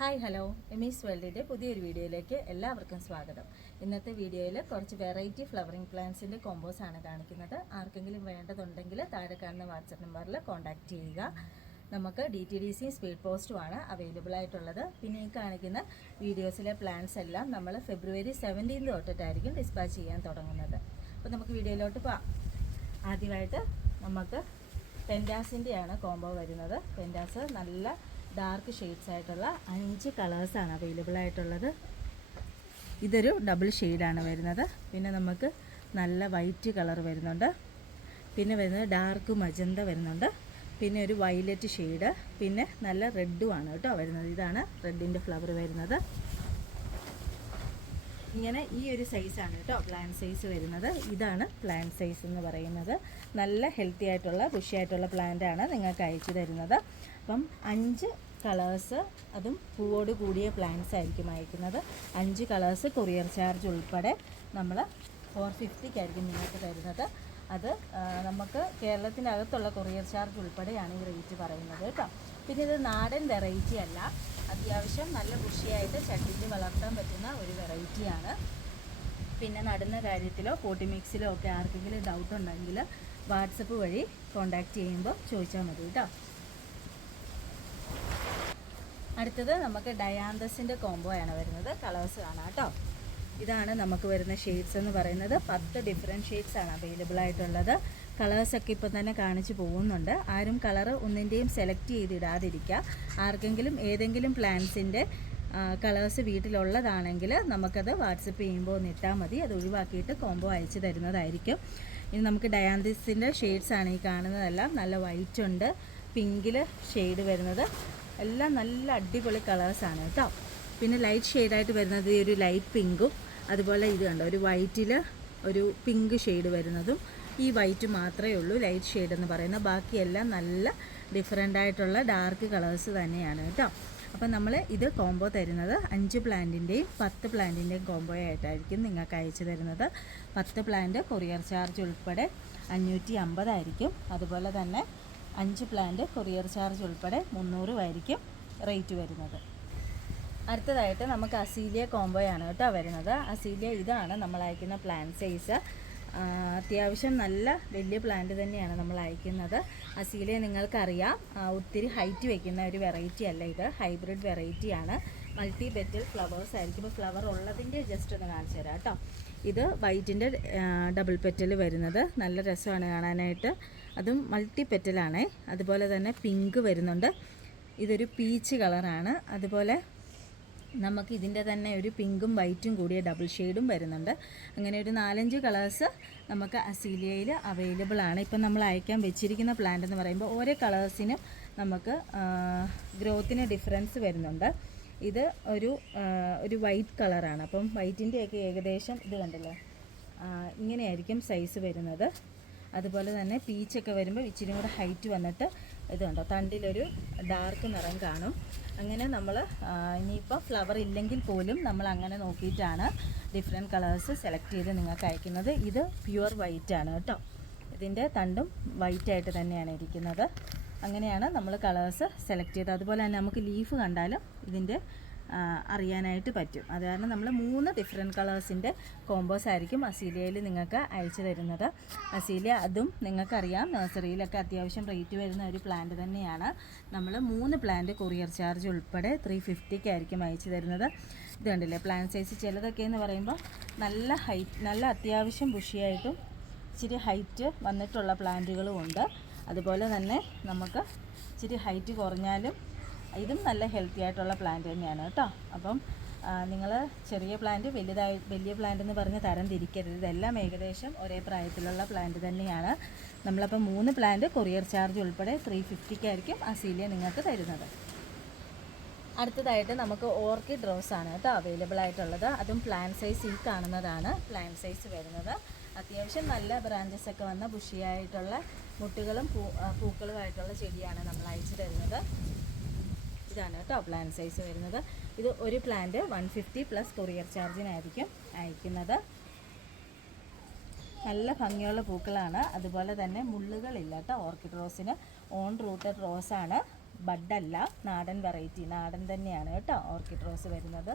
Hi hello എമീസ് വേൾഡിൻ്റെ പുതിയൊരു വീഡിയോയിലേക്ക് എല്ലാവർക്കും സ്വാഗതം. ഇന്നത്തെ വീഡിയോയിൽ കുറച്ച് വെറൈറ്റി ഫ്ലവറിംഗ് പ്ലാന്റ്സിൻ്റെ കോമ്പോസ് ആണ് കാണിക്കുന്നത്. ആർക്കെങ്കിലും വേണ്ടതുണ്ടെങ്കിൽ താഴെ കാണുന്ന വാട്സപ്പ് നമ്പറിൽ കോൺടാക്റ്റ് ചെയ്യുക. നമുക്ക് DTDC സ്പീഡ് പോസ്റ്റുമാണ് അവൈലബിൾ ആയിട്ടുള്ളത്. പിന്നെ ഈ കാണിക്കുന്ന വീഡിയോസിലെ പ്ലാന്റ്സ് എല്ലാം നമ്മൾ ഫെബ്രുവരി 17 തൊട്ടിട്ടായിരിക്കും ഡിസ്പാച്ച് ചെയ്യാൻ തുടങ്ങുന്നത്. അപ്പോൾ നമുക്ക് വീഡിയോയിലോട്ട് പോകാം. ആദ്യമായിട്ട് നമുക്ക് പെൻഡാസിൻ്റെയാണ് കോംബോ വരുന്നത്. പെൻഡാസ് നല്ല ഡാർക്ക് ഷെയ്ഡ്സ് ആയിട്ടുള്ള 5 കളേഴ്സാണ് അവൈലബിൾ ആയിട്ടുള്ളത്. ഇതൊരു ഡബിൾ ഷെയ്ഡാണ് വരുന്നത്. പിന്നെ നമുക്ക് നല്ല വൈറ്റ് കളർ വരുന്നുണ്ട്. പിന്നെ വരുന്നത് ഡാർക്ക് മജന്ത വരുന്നുണ്ട്. പിന്നെ ഒരു വയലറ്റ് ഷെയ്ഡ്, പിന്നെ നല്ല റെഡുമാണ് കേട്ടോ വരുന്നത്. ഇതാണ് റെഡിൻ്റെ ഫ്ലവർ വരുന്നത്. ഇങ്ങനെ ഈ ഒരു സൈസാണ് കേട്ടോ പ്ലാന്റ് സൈസ് വരുന്നത്. ഇതാണ് പ്ലാന്റ് സൈസ് എന്ന് പറയുന്നത്. നല്ല ഹെൽത്തി ആയിട്ടുള്ള ബുഷിയായിട്ടുള്ള പ്ലാന്റാണ് നിങ്ങൾക്ക് അയച്ചു തരുന്നത്. അപ്പം 5 കളേഴ്സ്, അതും പൂവോട് കൂടിയ പ്ലാന്റ്സ് ആയിരിക്കും അയക്കുന്നത്. 5 കളേഴ്സ് കൊറിയർ ചാർജ് ഉൾപ്പെടെ നമ്മൾ 450 നിങ്ങൾക്ക് തരുന്നത്. അത് നമുക്ക് കേരളത്തിനകത്തുള്ള കൊറിയർ ചാർജ് ഉൾപ്പെടെയാണ് ഈ റേറ്റ് പറയുന്നത് കേട്ടോ. പിന്നെ ഇത് നാടൻ വെറൈറ്റി അല്ല, അത്യാവശ്യം നല്ല ബുഷിയായിട്ട് ചട്ടിയിൽ വളർത്താൻ പറ്റുന്ന ഒരു വെറൈറ്റിയാണ്. പിന്നെ നടുന്ന കാര്യത്തിലോ പോട്ടി മിക്സിലോ ഒക്കെ ആർക്കെങ്കിലും ഡൗട്ട് ഉണ്ടെങ്കിൽ വാട്സപ്പ് വഴി കോൺടാക്റ്റ് ചെയ്യുമ്പോൾ ചോദിച്ചാൽ മതി കേട്ടോ. അടുത്തത് നമുക്ക് ഡയാന്തസിൻ്റെ കോംബോ ആണ് വരുന്നത്. കളേഴ്സ് കാണാം കേട്ടോ. ഇതാണ് നമുക്ക് വരുന്ന ഷെയ്ഡ്സ് എന്ന് പറയുന്നത്. 10 ഡിഫറെൻറ്റ് ഷെയ്ഡ്സാണ് അവൈലബിൾ ആയിട്ടുള്ളത്. കളേഴ്സൊക്കെ ഇപ്പം തന്നെ കാണിച്ച് പോകുന്നുണ്ട്. ആരും കളറ് ഒന്നിൻ്റെയും സെലക്ട് ചെയ്തിടാതിരിക്കുക. ആർക്കെങ്കിലും ഏതെങ്കിലും പ്ലാന്റ്സിൻ്റെ കളേഴ്സ് വീട്ടിലുള്ളതാണെങ്കിൽ നമുക്കത് വാട്സപ്പ് ചെയ്യുമ്പോൾ ഒന്ന് ഇട്ടാൽ മതി. അത് ഒഴിവാക്കിയിട്ട് കോംബോ അയച്ചു തരുന്നതായിരിക്കും. ഇനി നമുക്ക് ഡയാന്തസിൻ്റെ ഷെയ്ഡ്സാണ് ഈ കാണുന്നതെല്ലാം. നല്ല വൈറ്റ് ഉണ്ട്, പിങ്കിൽ ഷെയ്ഡ് വരുന്നത്, എല്ലാം നല്ല അടിപൊളി കളേഴ്സാണ് കേട്ടോ. പിന്നെ ലൈറ്റ് ഷെയ്ഡായിട്ട് വരുന്നത് ഈ ഒരു ലൈറ്റ് പിങ്കും, അതുപോലെ ഇത് കണ്ടോ ഒരു വൈറ്റിൽ ഒരു പിങ്ക് ഷെയ്ഡ് വരുന്നതും. ഈ വൈറ്റ് മാത്രമേ ഉള്ളൂ ലൈറ്റ് ഷെയ്ഡ് എന്ന് പറയുന്നത്. ബാക്കിയെല്ലാം നല്ല ഡിഫറെൻ്റ് ആയിട്ടുള്ള ഡാർക്ക് കളേഴ്സ് തന്നെയാണ് കേട്ടോ. അപ്പം നമ്മൾ ഇത് കോംബോ തരുന്നത് 5 പ്ലാന്റിൻ്റെയും 10 പ്ലാന്റിൻ്റെയും കോംബോ ആയിട്ടായിരിക്കും നിങ്ങൾക്ക് അയച്ചു തരുന്നത്. 10 പ്ലാന്റ് കൊറിയർ ചാർജ് ഉൾപ്പെടെ 550 ആയിരിക്കും. അതുപോലെ തന്നെ 5 പ്ലാന്റ് കൊറിയർ ചാർജ് ഉൾപ്പെടെ 300 ആയിരിക്കും റേറ്റ് വരുന്നത്. അടുത്തതായിട്ട് നമുക്ക് അസീലിയ കോംബോയാണ് കേട്ടോ വരുന്നത്. അസീലിയ ഇതാണ് നമ്മൾ അയക്കുന്ന പ്ലാന്റ് സൈസ്. അത്യാവശ്യം നല്ല വലിയ പ്ലാന്റ് തന്നെയാണ് നമ്മൾ അയക്കുന്നത്. അസീലിയ നിങ്ങൾക്കറിയാം ഒത്തിരി ഹൈറ്റ് വയ്ക്കുന്ന ഒരു വെറൈറ്റി അല്ല, ഇത് ഹൈബ്രിഡ് വെറൈറ്റിയാണ്. മൾട്ടി പെറ്റൽ ഫ്ലവേഴ്സ് ആയിരിക്കും. ഇപ്പോൾ ഫ്ലവർ ഉള്ളതിൻ്റെ ജസ്റ്റ് ഒന്ന് കാണിച്ചു തരാം കേട്ടോ. ഇത് വൈറ്റിൻ്റെ ഡബിൾ പെറ്റൽ വരുന്നത്, നല്ല രസമാണ് കാണാനായിട്ട്. അതും മൾട്ടി പെറ്റലാണേ. അതുപോലെ തന്നെ പിങ്ക് വരുന്നുണ്ട്. ഇതൊരു പീച്ച് കളറാണ്. അതുപോലെ നമുക്ക് ഇതിൻ്റെ തന്നെ ഒരു പിങ്കും വൈറ്റും കൂടിയ ഡബിൾ ഷെയ്ഡും വരുന്നുണ്ട്. അങ്ങനെ ഒരു 4-5 കളേഴ്സ് നമുക്ക് അസീലിയയിൽ അവൈലബിൾ ആണ്. ഇപ്പം നമ്മൾ അയക്കാൻ വെച്ചിരിക്കുന്ന പ്ലാന്റ് എന്ന് പറയുമ്പോൾ ഓരോ കളേഴ്സിനും നമുക്ക് ഗ്രോത്തിന് ഡിഫറൻസ് വരുന്നുണ്ട്. ഇത് ഒരു വൈറ്റ് കളറാണ്. അപ്പം വൈറ്റിൻ്റെയൊക്കെ ഏകദേശം ഇത് കണ്ടല്ലോ ഇങ്ങനെയായിരിക്കും സൈസ് വരുന്നത്. അതുപോലെ തന്നെ പീച്ചൊക്കെ വരുമ്പോൾ ഇച്ചിരി കൂടെ ഹൈറ്റ് വന്നിട്ട് ഇത് കണ്ടോ തണ്ടിലൊരു ഡാർക്ക് നിറം കാണും. അങ്ങനെ നമ്മൾ ഇനിയിപ്പോൾ ഫ്ലവർ ഇല്ലെങ്കിൽ പോലും നമ്മൾ അങ്ങനെ നോക്കിയിട്ടാണ് ഡിഫറെൻറ്റ് കളേഴ്സ് സെലക്ട് ചെയ്ത് നിങ്ങൾക്ക് അയക്കുന്നത്. ഇത് പ്യുവർ വൈറ്റ് ആണ് കേട്ടോ. ഇതിൻ്റെ തണ്ടും വൈറ്റായിട്ട് തന്നെയാണ് ഇരിക്കുന്നത്. അങ്ങനെയാണ് നമ്മൾ കളേഴ്സ് സെലക്ട് ചെയ്തത്. അതുപോലെ തന്നെ നമുക്ക് ലീഫ് കണ്ടാലും ഇതിൻ്റെ അറിയാനായിട്ട് പറ്റും. അത് കാരണം നമ്മൾ 3 ഡിഫറെൻറ്റ് കളേഴ്സിൻ്റെ കോമ്പോസ് ആയിരിക്കും അസീലിയയിൽ നിങ്ങൾക്ക് അയച്ചു തരുന്നത്. അസീലിയ അതും നിങ്ങൾക്കറിയാം നഴ്സറിയിലൊക്കെ അത്യാവശ്യം റേറ്റ് വരുന്ന ഒരു പ്ലാന്റ് തന്നെയാണ്. നമ്മൾ 3 പ്ലാന്റ് കൊറിയർ ചാർജ് ഉൾപ്പെടെ 350 ആയിരിക്കും അയച്ചു തരുന്നത്. ഇത് കണ്ടില്ലേ പ്ലാന്റ് സൈസ് ചിലതൊക്കെ എന്ന് പറയുമ്പോൾ നല്ല അത്യാവശ്യം ബുഷിയായിട്ടും ഇച്ചിരി ഹൈറ്റ് വന്നിട്ടുള്ള പ്ലാന്റുകളും ഉണ്ട്. അതുപോലെ തന്നെ നമുക്ക് ഇച്ചിരി ഹൈറ്റ് കുറഞ്ഞാലും ഇതും നല്ല ഹെൽത്തി ആയിട്ടുള്ള പ്ലാന്റ് തന്നെയാണ് കേട്ടോ. അപ്പം നിങ്ങൾ ചെറിയ പ്ലാന്റ് വലിയ പ്ലാന്റ് എന്ന് പറഞ്ഞ് തരം തിരിക്കരുത്. ഇതെല്ലാം ഏകദേശം ഒരേ പ്രായത്തിലുള്ള പ്ലാന്റ് തന്നെയാണ്. നമ്മളപ്പോൾ 3 പ്ലാന്റ് കൊറിയർ ചാർജ് ഉൾപ്പെടെ 350 ആയിരിക്കും അസീലിയ നിങ്ങൾക്ക് തരുന്നത്. അടുത്തതായിട്ട് നമുക്ക് ഓർക്കിഡ് റോസ് ആണ് കേട്ടോ അവൈലബിൾ ആയിട്ടുള്ളത്. അതും പ്ലാന്റ് സൈസ് ഈ കാണുന്നതാണ് പ്ലാന്റ് സൈസ് വരുന്നത്. അത്യാവശ്യം നല്ല ബ്രാഞ്ചസ് ഒക്കെ വന്ന ബുഷിയായിട്ടുള്ള മുട്ടുകളും പൂക്കളുമായിട്ടുള്ള ചെടിയാണ് നമ്മൾ അയച്ചു തരുന്നത്. ഇതാണ് കേട്ടോ പ്ലാന്റ് സൈസ് വരുന്നത്. ഇത് ഒരു പ്ലാന്റ് 150 പ്ലസ് കൊറിയർ ചാർജിനായിരിക്കും അയക്കുന്നത്. നല്ല ഭംഗിയുള്ള പൂക്കളാണ്. അതുപോലെ തന്നെ മുള്ളുകളില്ല കേട്ടോ. ഓർക്കിഡ് റോസിന് ഓൺ റൂട്ടഡ് റോസാണ്. ബഡല്ല, നാടൻ വെറൈറ്റി, നാടൻ തന്നെയാണ് കേട്ടോ ഓർക്കിഡ് റോസ് വരുന്നത്.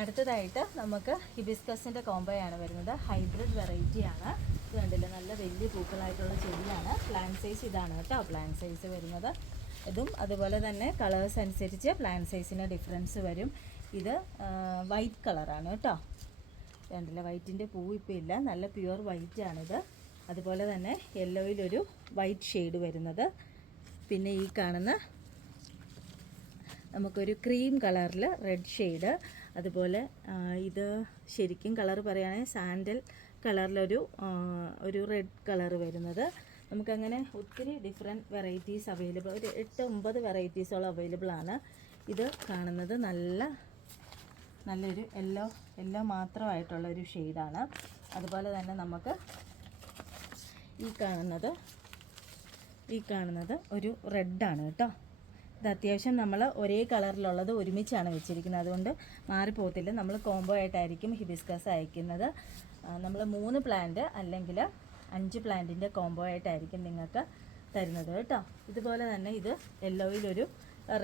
അടുത്തതായിട്ട് നമുക്ക് ഹിബിസ്കസിൻ്റെ കോംബോയാണ് വരുന്നത്. ഹൈബ്രിഡ് വെറൈറ്റിയാണ്. ഇത് കണ്ടില്ല, നല്ല വലിയ പൂക്കളായിട്ടുള്ള ചെടിയാണ്. പ്ലാന്റ് സൈസ് ഇതാണ് കേട്ടോ പ്ലാന്റ് സൈസ് വരുന്നത്. ഇതും അതുപോലെ തന്നെ കളേഴ്സ് അനുസരിച്ച് പ്ലാന്റ് സൈസിന് ഡിഫറൻസ് വരും. ഇത് വൈറ്റ് കളറാണ് കേട്ടോ. കണ്ടില്ല, വൈറ്റിൻ്റെ പൂ ഇപ്പോൾ ഇല്ല, നല്ല പ്യുവർ വൈറ്റാണിത്. അതുപോലെ തന്നെ യെല്ലോയിലൊരു വൈറ്റ് ഷെയ്ഡ് വരുന്നത്. പിന്നെ ഈ കാണുന്ന നമുക്കൊരു ക്രീം കളറിൽ റെഡ് ഷെയ്ഡ്. അതുപോലെ ഇത് ശരിക്കും കളർ പറയുകയാണെങ്കിൽ സാൻഡൽ കളറിലൊരു റെഡ് കളർ വരുന്നത്. നമുക്കങ്ങനെ ഒത്തിരി ഡിഫറെൻറ്റ് വെറൈറ്റീസ് അവൈലബിൾ, ഒരു 8-9 വെറൈറ്റീസോളം അവൈലബിൾ ആണ്. ഇത് കാണുന്നത് നല്ലൊരു യെല്ലോ മാത്രമായിട്ടുള്ളൊരു ഷെയ്ഡാണ്. അതുപോലെ തന്നെ നമുക്ക് ഈ കാണുന്നത് ഒരു റെഡാണ് കേട്ടോ. ഇത് അത്യാവശ്യം നമ്മൾ ഒരേ കളറിലുള്ളത് ഒരുമിച്ചാണ് വെച്ചിരിക്കുന്നത്, അതുകൊണ്ട് മാറിപ്പോകത്തില്ല. നമ്മൾ കോംബോ ആയിട്ടായിരിക്കും ഹിബിസ്കസ് അയക്കുന്നത്. നമ്മൾ 3 പ്ലാന്റ് അല്ലെങ്കിൽ 5 പ്ലാന്റിൻ്റെ കോംബോ ആയിട്ടായിരിക്കും നിങ്ങൾക്ക് തരുന്നത് കേട്ടോ. ഇതുപോലെ തന്നെ ഇത് യെല്ലോയിലൊരു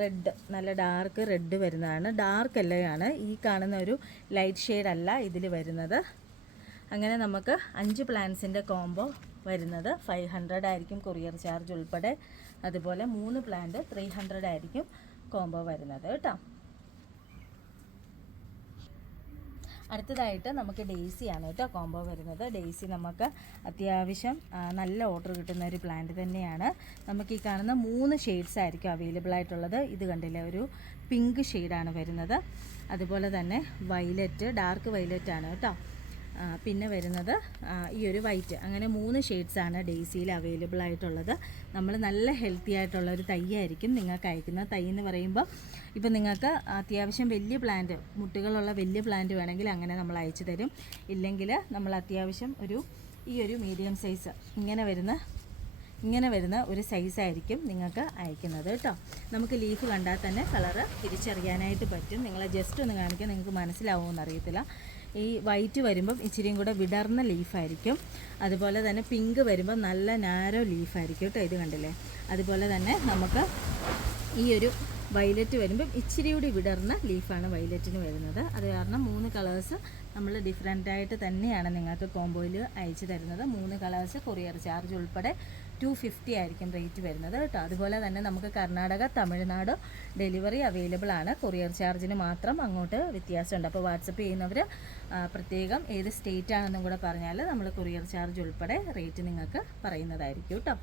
റെഡ്, നല്ല ഡാർക്ക് റെഡ് വരുന്നതാണ്. ഡാർക്ക് യെല്ലോയാണ്. ഈ കാണുന്ന ഒരു ലൈറ്റ് ഷെയ്ഡല്ല ഇതിൽ വരുന്നത്. അങ്ങനെ നമുക്ക് 5 പ്ലാന്റ്സിൻ്റെ കോംബോ വരുന്നത് 500 ആയിരിക്കും കൊറിയർ ചാർജ് ഉൾപ്പെടെ. അതുപോലെ 3 പ്ലാന്റ് 300 ആയിരിക്കും കോംബോ വരുന്നത് കേട്ടോ. അടുത്തതായിട്ട് നമുക്ക് ഡെയ്സിയാണ് കേട്ടോ കോംബോ വരുന്നത്. ഡെയ്സി നമുക്ക് അത്യാവശ്യം നല്ല ഓർഡർ കിട്ടുന്ന ഒരു പ്ലാന്റ് തന്നെയാണ്. നമുക്ക് ഈ കാണുന്ന 3 ഷെയ്ഡ്സ് ആയിരിക്കും അവൈലബിൾ ആയിട്ടുള്ളത്. ഇത് കണ്ടില്ലേ, ഒരു പിങ്ക് ഷെയ്ഡാണ് വരുന്നത്. അതുപോലെ തന്നെ വയലറ്റ്, ഡാർക്ക് വയലറ്റ് ആണ് കേട്ടോ. പിന്നെ വരുന്നത് ഈ ഒരു വൈറ്റ്. അങ്ങനെ 3 ഷെയ്ഡ്സാണ് ഡെയ്സിയിൽ അവൈലബിൾ ആയിട്ടുള്ളത്. നമ്മൾ നല്ല ഹെൽത്തി ആയിട്ടുള്ള ഒരു തൈയായിരിക്കും നിങ്ങൾക്ക് അയക്കുന്നത്. തൈ എന്ന് പറയുമ്പോൾ ഇപ്പം നിങ്ങൾക്ക് അത്യാവശ്യം വലിയ പ്ലാന്റ്, മുട്ടുകളുള്ള വലിയ പ്ലാന്റ് വേണമെങ്കിൽ അങ്ങനെ നമ്മൾ അയച്ചു തരും. ഇല്ലെങ്കിൽ നമ്മൾ അത്യാവശ്യം ഈ ഒരു മീഡിയം സൈസ് ഇങ്ങനെ വരുന്ന ഒരു സൈസായിരിക്കും നിങ്ങൾക്ക് അയക്കുന്നത് കേട്ടോ. നമുക്ക് ലീഫ് കണ്ടാൽ തന്നെ കളറ് തിരിച്ചറിയാനായിട്ട് പറ്റും. നിങ്ങളെ ജസ്റ്റ് ഒന്ന് കാണിക്കാൻ നിങ്ങൾക്ക് മനസ്സിലാവുമെന്ന് അറിയത്തില്ല. ഈ വൈറ്റ് വരുമ്പം ഇച്ചിരിയും കൂടെ വിടർന്ന ലീഫായിരിക്കും. അതുപോലെ തന്നെ പിങ്ക് വരുമ്പോൾ നല്ല നാരോ ലീഫായിരിക്കും കേട്ടോ. ഇത് കണ്ടില്ലേ. അതുപോലെ തന്നെ നമുക്ക് ഈ ഒരു വയലറ്റ് വരുമ്പം ഇച്ചിരി കൂടി വിടർന്ന ലീഫാണ് വയലറ്റിന് വരുന്നത്. അത് കാരണം 3 കളേഴ്സ് നമ്മൾ ഡിഫറെൻ്റായിട്ട് തന്നെയാണ് നിങ്ങൾക്ക് കോംബോയിൽ അയച്ചു തരുന്നത്. 3 കളേഴ്സ് കൊറിയർ ചാർജ് ഉൾപ്പെടെ 250 ആയിരിക്കും റേറ്റ് വരുന്നത് കേട്ടോ. അതുപോലെ തന്നെ നമുക്ക് കർണാടക, തമിഴ്നാട് ഡെലിവറി അവൈലബിൾ ആണ്. കൊറിയർ ചാർജിന് മാത്രം അങ്ങോട്ട് വ്യത്യാസമുണ്ട്. അപ്പോൾ വാട്സപ്പ് ചെയ്യുന്നവർ പ്രത്യേകം ഏത് സ്റ്റേറ്റ് ആണെന്നും കൂടെ പറഞ്ഞാൽ നമ്മൾ കൊറിയർ ചാർജ് ഉൾപ്പെടെ റേറ്റ് നിങ്ങൾക്ക് പറയുന്നതായിരിക്കും കേട്ടോ.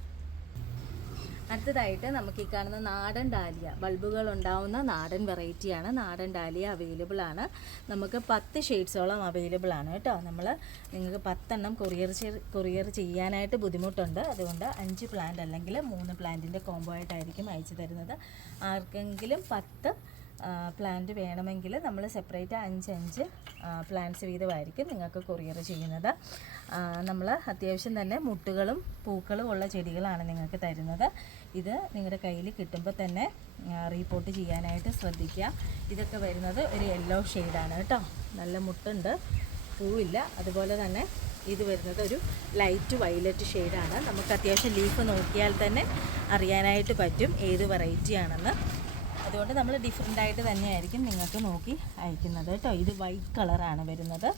അടുത്തതായിട്ട് നമുക്ക് ഈ കാണുന്ന നാടൻ ഡാലിയ, ബൾബുകൾ ഉണ്ടാവുന്ന നാടൻ വെറൈറ്റിയാണ്. നാടൻ ഡാലിയ അവൈലബിൾ ആണ്. നമുക്ക് 10 ഷെയ്ഡ്സോളം അവൈലബിൾ ആണ് കേട്ടോ. നിങ്ങൾക്ക് 10 എണ്ണം കൊറിയർ ചെയ്യാനായിട്ട് ബുദ്ധിമുട്ടുണ്ട്. അതുകൊണ്ട് 5 പ്ലാന്റ് അല്ലെങ്കിൽ 3 പ്ലാന്റിൻ്റെ കോംബോ ആയിട്ടായിരിക്കും അയച്ചു തരുന്നത്. ആർക്കെങ്കിലും 10 പ്ലാന്റ് വേണമെങ്കിൽ നമ്മൾ സെപ്പറേറ്റ് 5 പ്ലാന്റ്സ് വീതമായിരിക്കും നിങ്ങൾക്ക് കൊറിയർ ചെയ്യുന്നത്. നമ്മൾ അത്യാവശ്യം തന്നെ മുട്ടുകളും പൂക്കളും ഉള്ള ചെടികളാണ് നിങ്ങൾക്ക് തരുന്നത്. ഇത് നിങ്ങളുടെ കയ്യിൽ കിട്ടുമ്പോൾ തന്നെ റീപോർട്ട് ചെയ്യാനായിട്ട് ശ്രദ്ധിക്കുക. ഇതൊക്കെ വരുന്നത് ഒരു യെല്ലോ ഷെയ്ഡാണ് കേട്ടോ. നല്ല മുട്ടുണ്ട്, പൂവില്ല. അതുപോലെ തന്നെ ഇത് വരുന്നത് ഒരു ലൈറ്റ് വയലറ്റ് ഷെയ്ഡാണ്. നമുക്ക് അത്യാവശ്യം ലീഫ് നോക്കിയാൽ തന്നെ അറിയാനായിട്ട് പറ്റും ഏത് വെറൈറ്റി ആണെന്ന്. അതുകൊണ്ട് നമ്മൾ ഡിഫറെൻ്റായിട്ട് തന്നെയായിരിക്കും നിങ്ങൾക്ക് നോക്കി അയക്കുന്നത് കേട്ടോ. ഇത് വൈറ്റ് കളറാണ് വരുന്നത്.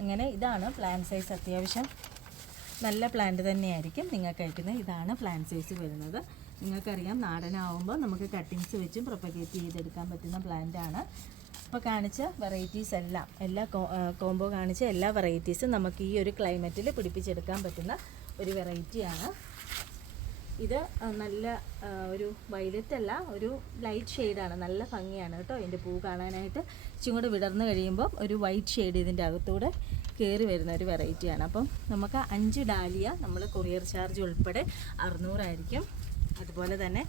അങ്ങനെ ഇതാണ് പ്ലാന്റ് സൈസ്. അത്യാവശ്യം നല്ല പ്ലാന്റ് തന്നെയായിരിക്കും നിങ്ങൾക്ക് അയക്കുന്നത്. ഇതാണ് പ്ലാന്റ് സൈസ് വരുന്നത്. നിങ്ങൾക്കറിയാം, നാടനാവുമ്പോൾ നമുക്ക് കട്ടിങ്സ് വെച്ചും പ്രൊപ്പഗേറ്റ് ചെയ്തെടുക്കാൻ പറ്റുന്ന പ്ലാന്റാണ്. ഇപ്പോൾ കാണിച്ച വെറൈറ്റീസ് എല്ലാ കോംബോ കാണിച്ച എല്ലാ വെറൈറ്റീസും നമുക്ക് ഈ ഒരു ക്ലൈമറ്റിൽ പിടിപ്പിച്ചെടുക്കാൻ പറ്റുന്ന ഒരു വെറൈറ്റിയാണ്. ഇത് നല്ല ഒരു വയലറ്റ് അല്ല, ഒരു ലൈറ്റ് ഷെയ്ഡാണ്. നല്ല ഭംഗിയാണ് കേട്ടോ ഇതിൻ്റെ പൂ കാണാനായിട്ട്. ഇച്ചിരി കൂടെ വിടർന്ന് കഴിയുമ്പോൾ ഒരു വൈറ്റ് ഷെയ്ഡ് ഇതിൻ്റെ അകത്തൂടെ കയറി വരുന്ന ഒരു വെറൈറ്റിയാണ്. അപ്പം നമുക്ക് 5 ഡാലിയ നമ്മൾ കൊറിയർ ചാർജ് ഉൾപ്പെടെ 600 ആയിരിക്കും. അതുപോലെ തന്നെ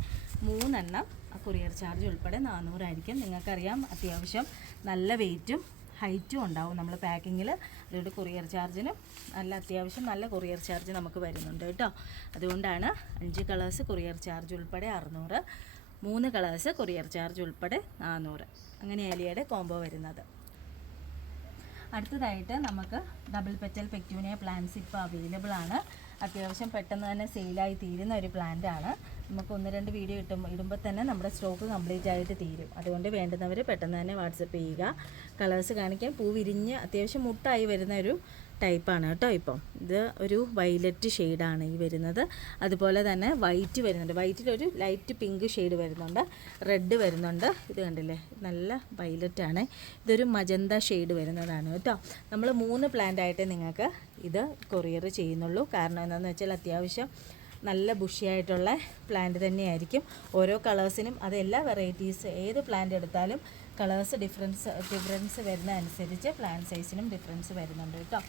3 എണ്ണം കൊറിയർ ചാർജ് ഉൾപ്പെടെ 400 ആയിരിക്കും. നിങ്ങൾക്കറിയാം, അത്യാവശ്യം നല്ല വെയിറ്റും ഹൈറ്റും ഉണ്ടാവും നമ്മൾ പാക്കിങ്ങിൽ. അതുകൊണ്ട് കൊറിയർ ചാർജിന് അത്യാവശ്യം നല്ല കൊറിയർ ചാർജ് നമുക്ക് വരുന്നുണ്ട് കേട്ടോ. അതുകൊണ്ടാണ് 5 കളേഴ്സ് കൊറിയർ ചാർജ് ഉൾപ്പെടെ 600, 3 കളേഴ്സ് കൊറിയർ ചാർജ് ഉൾപ്പെടെ 400. അങ്ങനെ ഏലിയയുടെ കോംബോ വരുന്നത്. അടുത്തതായിട്ട് നമുക്ക് ഡബിൾ പെറ്റൽ പെക്യൂണിയ പ്ലാന്റ്സ് ഇപ്പോൾ അവൈലബിൾ ആണ്. അത്യാവശ്യം പെട്ടെന്ന് തന്നെ സെയിലായി തീരുന്ന ഒരു പ്ലാന്റാണ്. നമുക്ക് 1-2 വീഡിയോ ഇടുമ്പോൾ തന്നെ നമ്മുടെ സ്റ്റോക്ക് കംപ്ലീറ്റ് ആയിട്ട് തീരും. അതുകൊണ്ട് വേണ്ടുന്നവർ പെട്ടെന്ന് തന്നെ വാട്സപ്പ് ചെയ്യുക. കളേഴ്സ് കാണിക്കാൻ, പൂ വിരിഞ്ഞ് അത്യാവശ്യം മുട്ടായി വരുന്ന ഒരു ടൈപ്പാണ് കേട്ടോ. ഇപ്പം ഇത് ഒരു വയലറ്റ് ഷെയ്ഡാണ് ഈ വരുന്നത്. അതുപോലെ തന്നെ വൈറ്റ് വരുന്നുണ്ട്. വൈറ്റിലൊരു ലൈറ്റ് പിങ്ക് ഷെയ്ഡ് വരുന്നുണ്ട്, റെഡ് വരുന്നുണ്ട്. ഇത് കണ്ടില്ലേ, നല്ല വയലറ്റാണ്. ഇതൊരു മജന്ത ഷെയ്ഡ് വരുന്നതാണ് കേട്ടോ. നമ്മൾ 3 പ്ലാന്റ് ആയിട്ട് നിങ്ങൾക്ക് ഇത് കൊറിയർ ചെയ്യുന്നുള്ളൂ. കാരണം എന്താണെന്ന് വെച്ചാൽ അത്യാവശ്യം നല്ല ബുഷിയായിട്ടുള്ള പ്ലാന്റ് തന്നെയായിരിക്കും. ഓരോ കളേഴ്സിനും അതെല്ലാ വെറൈറ്റീസ് ഏത് പ്ലാന്റ് എടുത്താലും കളേഴ്സ് ഡിഫറൻസ് വരുന്ന അനുസരിച്ച് പ്ലാന്റ് സൈസിനും ഡിഫറൻസ് വരുന്നുണ്ട് കേട്ടോ.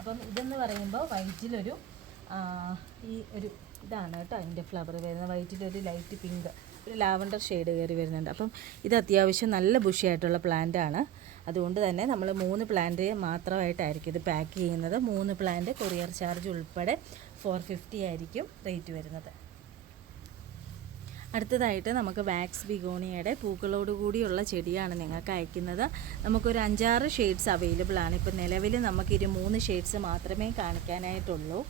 അപ്പം ഇതെന്ന് പറയുമ്പോൾ വൈറ്റിലൊരു ഈ ഒരു ഇതാണ് കേട്ടോ അതിൻ്റെ ഫ്ലവർ വരുന്നത്. വൈറ്റിലൊരു ലൈറ്റ് പിങ്ക്, ഒരു ലാവണ്ടർ ഷെയ്ഡ് കയറി വരുന്നുണ്ട്. അപ്പം ഇത് അത്യാവശ്യം നല്ല ബുഷിയായിട്ടുള്ള പ്ലാന്റാണ്. അതുകൊണ്ട് തന്നെ നമ്മൾ 3 പ്ലാന്റ് മാത്രമായിട്ടായിരിക്കും ഇത് പാക്ക് ചെയ്യുന്നത്. 3 പ്ലാന്റ് കൊറിയർ ചാർജ് ഉൾപ്പെടെ 450 ആയിരിക്കും റേറ്റ് വരുന്നത്. അടുത്തതായിട്ട് നമുക്ക് വാക്സ് ബിഗോണിയയുടെ പൂക്കളോട് കൂടിയുള്ള ചെടിയാണ് നിങ്ങൾക്ക് അയക്കുന്നത്. നമുക്കൊരു 5-6 ഷെയ്ഡ്സ് അവൈലബിൾ ആണ്. ഇപ്പോൾ നിലവിൽ നമുക്കൊരു 3 ഷെയ്ഡ്സ് മാത്രമേ കാണിക്കാനായിട്ടുള്ളൂ.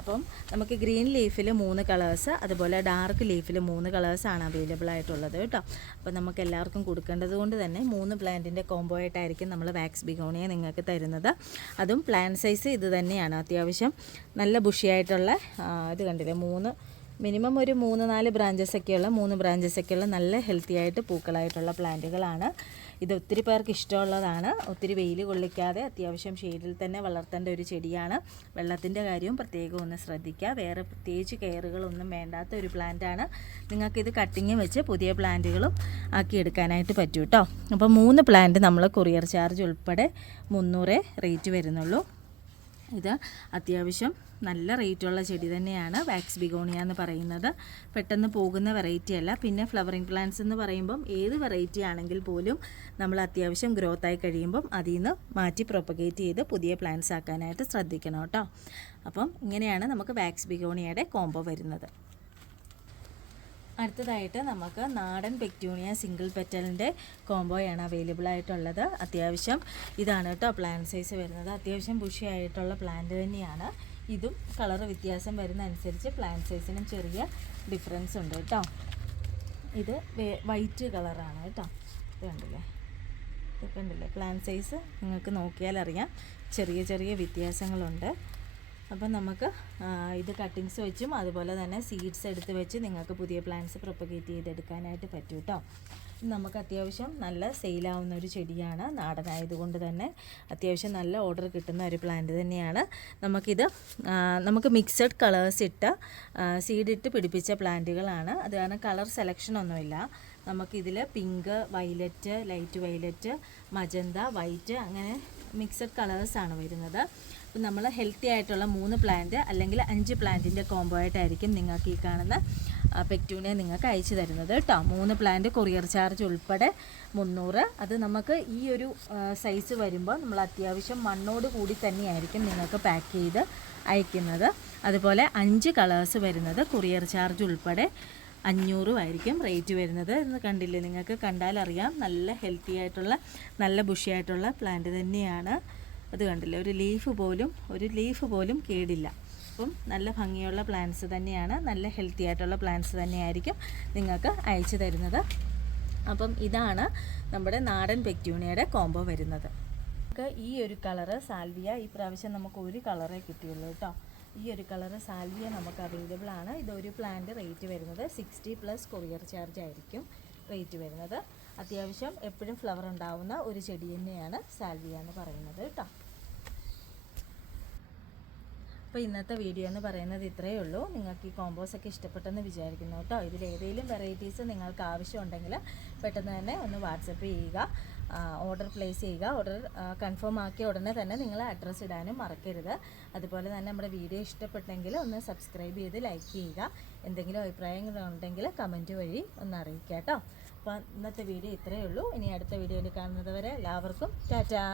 അപ്പം നമുക്ക് ഗ്രീൻ ലീഫിൽ 3 കളേഴ്സ്, അതുപോലെ ഡാർക്ക് ലീഫിൽ 3 കളേഴ്സാണ് അവൈലബിൾ ആയിട്ടുള്ളത് കേട്ടോ. അപ്പോൾ നമുക്ക് എല്ലാവർക്കും കൊടുക്കേണ്ടത് കൊണ്ട് തന്നെ 3 പ്ലാന്റിൻ്റെ കോംബോ ആയിട്ടായിരിക്കും നമ്മൾ വാക്സ് ബിഗോണിയ നിങ്ങൾക്ക് തരുന്നത്. അതും പ്ലാന്റ് സൈസ് ഇത് തന്നെയാണ്. അത്യാവശ്യം നല്ല ബുഷിയായിട്ടുള്ള ഇത് കണ്ടില്ലേ, മിനിമം ഒരു 3-4 ബ്രാഞ്ചസൊക്കെയുള്ള 3 ബ്രാഞ്ചസൊക്കെയുള്ള നല്ല ഹെൽത്തി ആയിട്ട് പൂക്കളായിട്ടുള്ള പ്ലാന്റുകളാണ്. ഇത് ഒത്തിരി പേർക്ക് ഇഷ്ടമുള്ളതാണ്. ഒത്തിരി വെയിൽ കൊള്ളിക്കാതെ അത്യാവശ്യം ഷെയ്ഡിൽ തന്നെ വളർത്തേണ്ട ഒരു ചെടിയാണ്. വെള്ളത്തിൻ്റെ കാര്യവും പ്രത്യേകം ഒന്ന് ശ്രദ്ധിക്കുക. വേറെ പ്രത്യേകിച്ച് കെയറുകളൊന്നും വേണ്ടാത്ത ഒരു പ്ലാന്റാണ്. നിങ്ങൾക്കിത് കട്ടിങ് വെച്ച് പുതിയ പ്ലാന്റുകളും ആക്കി എടുക്കാനായിട്ട് പറ്റും കേട്ടോ. അപ്പോൾ 3 പ്ലാന്റ് നമ്മൾ കൊറിയർ ചാർജ് ഉൾപ്പെടെ 300 റേറ്റ് വരുന്നുള്ളൂ. ഇത് അത്യാവശ്യം നല്ല റേറ്റുള്ള ചെടി തന്നെയാണ് വാക്സ് ബിഗോണിയ എന്ന് പറയുന്നത്. പെട്ടെന്ന് പോകുന്ന വെറൈറ്റി അല്ല. പിന്നെ ഫ്ലവറിങ് പ്ലാന്റ്സ് എന്ന് പറയുമ്പം ഏത് വെറൈറ്റി ആണെങ്കിൽ പോലും നമ്മൾ അത്യാവശ്യം ഗ്രോത്ത് ആയി കഴിയുമ്പം അതിൽ നിന്ന് മാറ്റി പ്രൊപ്പഗേറ്റ് ചെയ്ത് പുതിയ പ്ലാന്റ്സ് ആക്കാനായിട്ട് ശ്രദ്ധിക്കണം കേട്ടോ. അപ്പം ഇങ്ങനെയാണ് നമുക്ക് വാക്സ് ബിഗോണിയയുടെ കോംബോ വരുന്നത്. അടുത്തതായിട്ട് നമുക്ക് നാടൻ പെക്ടൂണിയ സിംഗിൾ പെറ്റലിൻ്റെ കോംബോയാണ് അവൈലബിൾ ആയിട്ടുള്ളത്. അത്യാവശ്യം ഇതാണ് കേട്ടോ പ്ലാന്റ് സൈസ് വരുന്നത്. അത്യാവശ്യം ബുഷി ആയിട്ടുള്ള പ്ലാന്റ് തന്നെയാണ്. ഇതും കളർ വ്യത്യാസം വരുന്ന അനുസരിച്ച് പ്ലാന്റ് സൈസിനും ചെറിയ ഡിഫറൻസ് ഉണ്ട് കേട്ടോ. ഇത് വൈറ്റ് കളറാണ് കേട്ടോ. ഇത് കണ്ടില്ലേ പ്ലാന്റ് സൈസ് നിങ്ങൾക്ക് നോക്കിയാൽ അറിയാം, ചെറിയ ചെറിയ വ്യത്യാസങ്ങളുണ്ട്. അപ്പം നമുക്ക് ഇത് കട്ടിങ്സ് വെച്ചും അതുപോലെ തന്നെ സീഡ്സ് എടുത്ത് വെച്ച് നിങ്ങൾക്ക് പുതിയ പ്ലാന്റ്സ് പ്രൊപ്പഗേറ്റ് ചെയ്തെടുക്കാനായിട്ട് പറ്റും കേട്ടോ. നമുക്ക് അത്യാവശ്യം നല്ല സെയിലാവുന്ന ഒരു ചെടിയാണ്. നാടനായതുകൊണ്ട് തന്നെ അത്യാവശ്യം നല്ല ഓർഡർ കിട്ടുന്ന ഒരു പ്ലാന്റ് തന്നെയാണ്. നമുക്ക് മിക്സഡ് കളേഴ്സ് ഇട്ട് സീഡിട്ട് പിടിപ്പിച്ച പ്ലാന്റുകളാണ്. അത് കാരണം കളർ സെലക്ഷനൊന്നുമില്ല. നമുക്കിതിൽ pink, violet, light violet, magenta, white അങ്ങനെ മിക്സഡ് കളേഴ്സാണ് വരുന്നത്. അപ്പം നമ്മൾ ഹെൽത്തി ആയിട്ടുള്ള 3 പ്ലാന്റ് അല്ലെങ്കിൽ 5 പ്ലാന്റിൻ്റെ കോംബോ ആയിട്ടായിരിക്കും നിങ്ങൾക്ക് ഈ കാണുന്ന പെക്ടൂണിയ നിങ്ങൾക്ക് അയച്ചു തരുന്നത് കേട്ടോ. 3 പ്ലാന്റ് കൊറിയർ ചാർജ് ഉൾപ്പെടെ 300. അത് നമുക്ക് ഈ ഒരു സൈസ് വരുമ്പോൾ നമ്മൾ അത്യാവശ്യം മണ്ണോട് കൂടി തന്നെയായിരിക്കും നിങ്ങൾക്ക് പാക്ക് ചെയ്ത് അയക്കുന്നത്. അതുപോലെ 5 കളേഴ്സ് വരുന്നത് കൊറിയർ ചാർജ് ഉൾപ്പെടെ 500 ആയിരിക്കും റേറ്റ് വരുന്നത്. എന്ന് കണ്ടില്ലേ, നിങ്ങൾക്ക് കണ്ടാലറിയാം നല്ല ഹെൽത്തി ആയിട്ടുള്ള നല്ല ബുഷിയായിട്ടുള്ള പ്ലാന്റ് തന്നെയാണ്. അത് കണ്ടില്ലേ, ഒരു ലീഫ് പോലും കേടില്ല. അപ്പം നല്ല ഭംഗിയുള്ള പ്ലാന്റ്സ് തന്നെയാണ്. നല്ല ഹെൽത്തി ആയിട്ടുള്ള പ്ലാന്റ്സ് തന്നെയായിരിക്കും നിങ്ങൾക്ക് അയച്ചു തരുന്നത്. അപ്പം ഇതാണ് നമ്മുടെ നാടൻ പെക്ടൂണിയയുടെ കോംബോ വരുന്നത്. നമുക്ക് ഈ ഒരു കളറ് സാൽവിയ ഈ പ്രാവശ്യം നമുക്ക് ഒരു കളറേ കിട്ടിയുള്ളൂ കേട്ടോ. ഈ ഒരു കളറ് സാൽവിയ നമുക്ക് അവൈലബിൾ ആണ്. ഇതൊരു പ്ലാന്റ് റേറ്റ് വരുന്നത് 60+ കൊറിയർ ചാർജ് ആയിരിക്കും റേറ്റ് വരുന്നത്. അത്യാവശ്യം എപ്പോഴും ഫ്ലവർ ഉണ്ടാവുന്ന ഒരു ചെടി തന്നെയാണ് സാൽവിയ എന്ന് പറയുന്നത് കേട്ടോ. അപ്പോൾ ഇന്നത്തെ വീഡിയോ എന്ന് പറയുന്നത് ഇത്രയേ ഉള്ളൂ. നിങ്ങൾക്ക് ഈ കോമ്പോസൊക്കെ ഇഷ്ടപ്പെട്ടെന്ന് വിചാരിക്കുന്നു കേട്ടോ. ഇതിലേതെങ്കിലും വെറൈറ്റീസ് നിങ്ങൾക്ക് ആവശ്യമുണ്ടെങ്കിൽ പെട്ടെന്ന് തന്നെ ഒന്ന് വാട്സപ്പ് ചെയ്യുക, ഓർഡർ പ്ലേസ് ചെയ്യുക. ഓർഡർ കൺഫേം ആക്കിയ ഉടനെ തന്നെ നിങ്ങൾ അഡ്രസ്സ് ഇടാനും മറക്കരുത്. അതുപോലെ തന്നെ നമ്മുടെ വീഡിയോ ഇഷ്ടപ്പെട്ടെങ്കിൽ ഒന്ന് സബ്സ്ക്രൈബ് ചെയ്ത് ലൈക്ക് ചെയ്യുക. എന്തെങ്കിലും അഭിപ്രായങ്ങളുണ്ടെങ്കിൽ കമൻറ്റ് വഴി ഒന്ന് അറിയിക്കുക കേട്ടോ. അപ്പോൾ ഇന്നത്തെ വീഡിയോ ഇത്രയേ ഉള്ളൂ. ഇനി അടുത്ത വീഡിയോയിൽ കാണുന്നത് വരെ എല്ലാവർക്കും ടാറ്റാ.